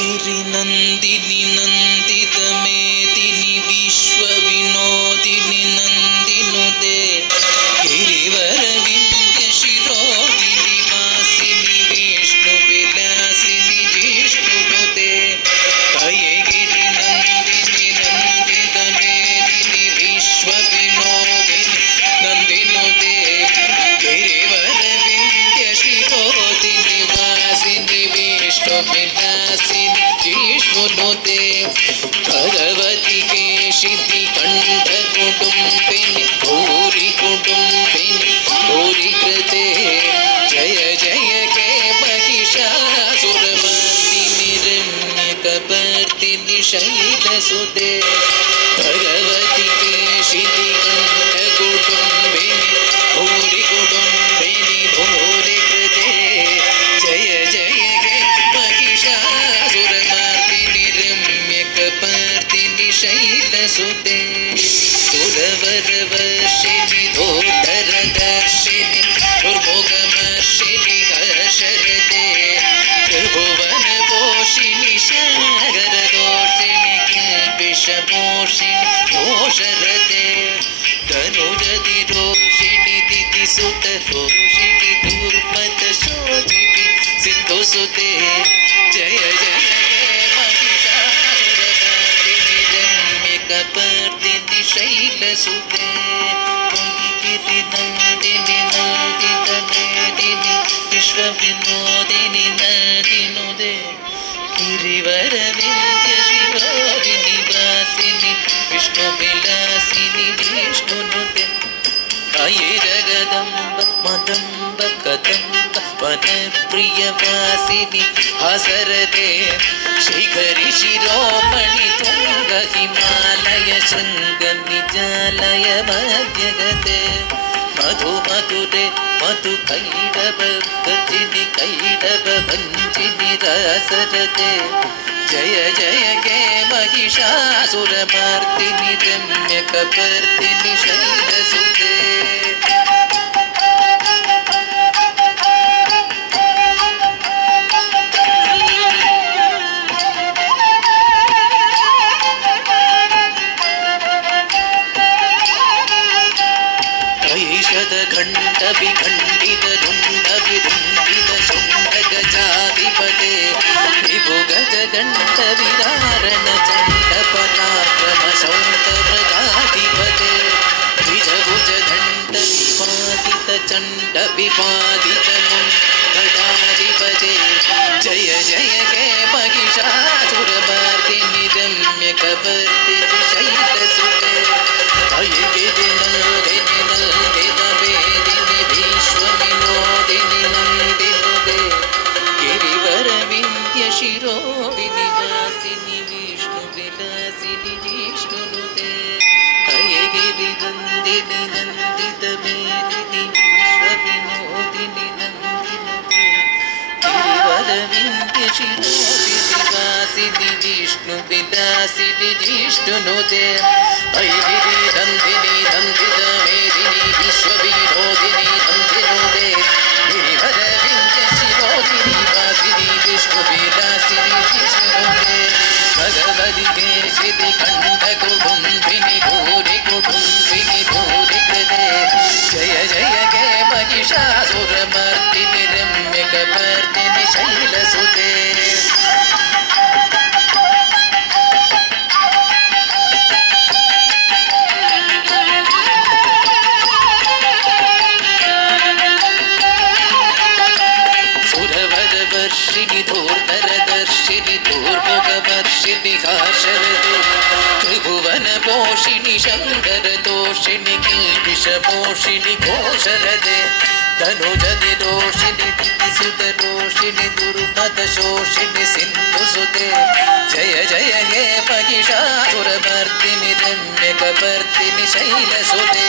गिरिनन्दिनि नन्दितमेदिनि विश्वविनोदिनि नन्दिनुते गिरिवरविन्द्यशिरोदिनि वासिनि विष्णुविलासिनि जिष्णुनुते कये गिरिनन्दिनि नन्दितमेदिनि विश्वविनोदिनि नन्दिनुते गिरिवरविन्द्यशिरोदिनि वासिनि विष्णुविलासिनि जिष्णुनुते भगवति केशिनि कण्ठकुटुम्बिनि भूरि कुटुम्बिनि भूरि कृते जय जय हे महिषासुरमर्दिनि रम्यकपर्दिनि शैलसुते भगवति केशिनि कण्ठकुटुम्बिनि भूरि कुटुम्बिनि भूरि कृते जय जय हे महिषासुरमर्दिनि रम्यकपर्दिनि शैलसुते सुरवरवर्षिणि धोधरदर्शिनि दुर्मुखमर्षिणि हर्षरते त्रिभुवनपोषिणि सागरदोषिणि किल्बिषमोषिणि दोषरते तनुजतिरोषिणि दितिसुतरोषिणि दुर्मदशोचिनि सिन्धुसुते जय जय हे महिषासुरमर्दिनि रम्यकपर्दिनि शैलसुते गिरिनन्दिनि नन्दितमेदिनि विश्वविनोदिनि नन्दिनुते गिरिवरविन्द्यशिरोदिनि वासिनि विष्णुविलासिनि जिष्णुनुते कये जगदम्ब मदम्ब कदम्ब वनप्रियवासिनि हसरते शिखरि शिरोमणि तुङ्ग हिमालय शृङ्ग निजालय मध्यगते मधु मधुरे मधु कैडव गजिनि कैडव भञ्जिनि रसरते जय जय हे महिषासुरमर्दिनि रम्यकपर्दिनि शैलसुते घण्टविखण्डितरुण्डविरुण्डितशुण्डगजाधिपते विभुगजदण्डविदारण चण्डपराक्रमशौण्डव्रताधिपते द्विजभुजदण्डविपादितचण्डविपादितमुण्डगाधिपते जय जय हे महिषासुरमर्दिनि रम्यकपर्दिनि शैलसुते कये गिरिनन्दिनि नन्दितमेदिनि विश्वविनोदिनि नन्दिनुते गिरिवरविन्द्यशिरोदिनि वासिनि विष्णुविलासिनि जिष्णुनुते कये गिरिनन्दिनि नन्दितमेदिनि विश्वविनोदिनि नन्दिनुते गिरिवरविन्द्यशिरोदिनि वासिनि विष्णुविलासिनि जिष्णुनुते कये गिरिनन्दिनि नन्दितमेदिनि विश्वविनोदिनि नन्दिनुते गिरिवरविन्द्यशिरोदिनि वासिनि विष्णुविलासिनि जिष्णुनुते भगवति केशिनि कण्ठकुटुम्बिनि भूरि कुटुम्बिनि भूरि कृते जय जय हे महिषासुरमर्दिनि रम्यकपर्दिनि शैलसुते सुरवरवर्षिणि धूर्धरदर्शिनि दुर्मुखवर्षिणि हार्षरते त्रिभुवनपोषिणि शङ्करदोषिणि किल्बिषमोषिणि घोषरते तनुजतिरोषिणि दितिसुतरोषिणि दुर्मदशोषिणि सिन्धुसुते जय जय हे महिषासुरमर्दिनि रम्यकपर्दिनि शैलसुते